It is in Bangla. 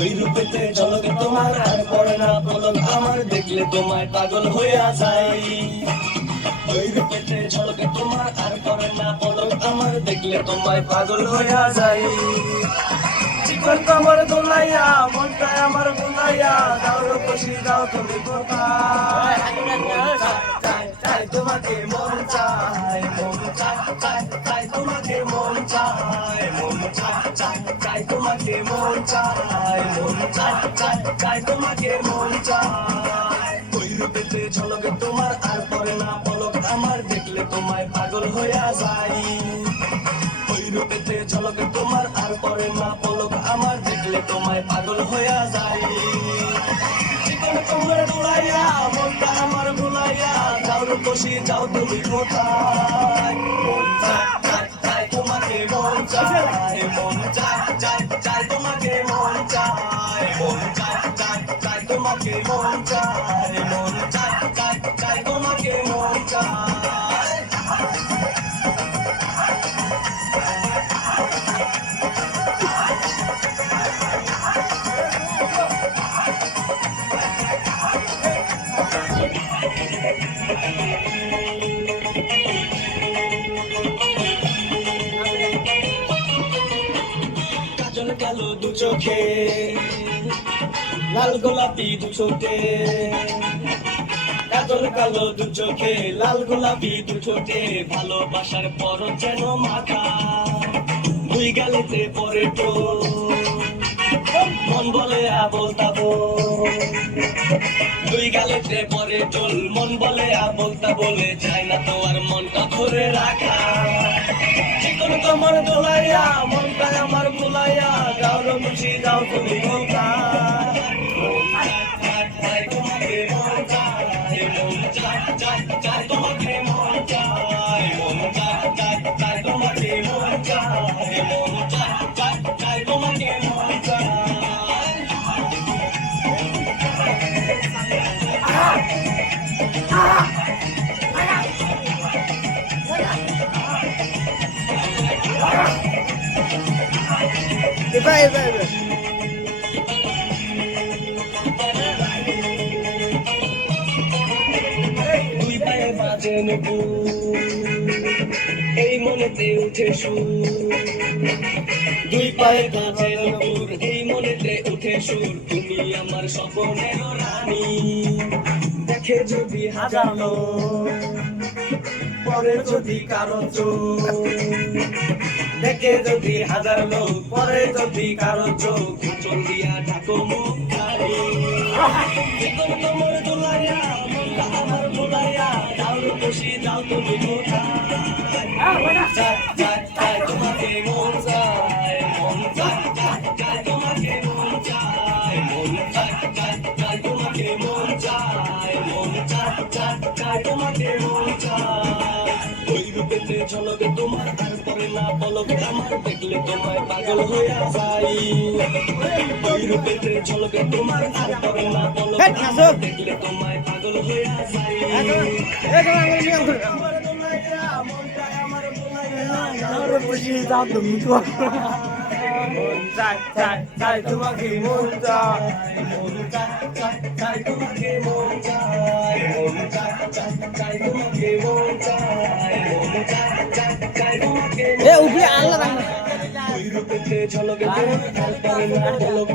ওই রূপেতে ঝলকে তোমার আর পড়ে না পলক আমার, দেখলে তোমায় পাগল হইয়া যাই। ওই রূপেতে ঝলকে তোমার আর পড়ে না পলক আমার, দেখলে তোমায় পাগল হইয়া যাই। জীবন তোমার দোলাইয়া মনটা আমার বুলাইয়া, যাও রূপসী যাও তুমি কোথায়। চাই তোমাকে মন চাই, মন চাই তোমাকে মন চাই, মন চাই তোমাকে মন চাই, মন চাই তোমাকে মন চাই। ওই রূপেতে ঝলকে তোমার আর পড়ে না পলক আমার, দেখলে তোমায় পাগল হইয়া যাই। ওই রূপেতে ঝলকে তোমার আর পড়ে না পলক আমার, দেখলে তোমায় পাগল হইয়া যাই। জীবন তোমার দোলাইয়া মনটা আমার ভুলাইয়া, যাও রূপসী যাও তুমি কোথায়। মন চাই তোমাকে মন চাই, মন চাই তোমাকে মন চাই, মন চাই তোমাকে মন চাই, মন চাই তোমাকে মন চাই। কাজল কালো দু চোখে, লাল গোলাপি দু চোখে, কাজল কালো দু চোখে, লাল গোলাপি দু চোখে, ভালোবাসার পর যেন মাথা, দুই গালেতে পরে তো মন বলে আবোল তাবোল, দুই গালেতে পরে টোল মন বলে আবোল তাবোলে, যায় না তো আর মনটা ধরে রাখা। জীবন তোমার দোলাইয়া মনটা আমার ভুলাইয়া, যাও রূপসী যাও তুমি কোথায়। তোমাকে মন চাই, মন চাই তোমাকে মন চাই, মন চাই তোমাকে মন চাই, মন চাই তোমাকে মন চাই। দুই পায়ে বাজে নুপুর, এই মনেতে উঠে সুর, দুই পায়ে বাজে নুপুর, এই মনেতে উঠে সুর, তুমি আমার স্বপ্নের রানী। দেখে যদি হাজার লোক, পরে যদি কারো চোখ, দেখে যদি হাজার লোক, পরে যদি কারো চোখ, চল দিয়া ঢাকো মুখ খালি। জীবন তোমার দোলাইয়া মনটা আমার ভুলাইয়া, যাও রূপসী যাও তুমি কোথায়। চাই তোমাকে মন চাই, মন চাই তোমাকে মন চাই, মন চাই তোমাকে মন চাই, মন চাই তোমাকে মন চাই। ওই রূপেতে ঝলকে তোমার আর পড়ে না পলক আমার, দেখলে তোমায় পাগল হইয়া যাই। ওই রূপেতে ঝলকে তোমার আর পড়ে না পলক আমার, দেখলে তোমায় পাগল হইয়া যাই। যাও তুমি মন চাই তোমাকে মন চাই, মন চাই তোমাকে মন চাই, মন চাই তোমাকে মন চাই, মন চাই তোমাকে। এ উপরে আল্লাহ ওই রূপেতে ঝলকে তোমার আর পড়ে না পলক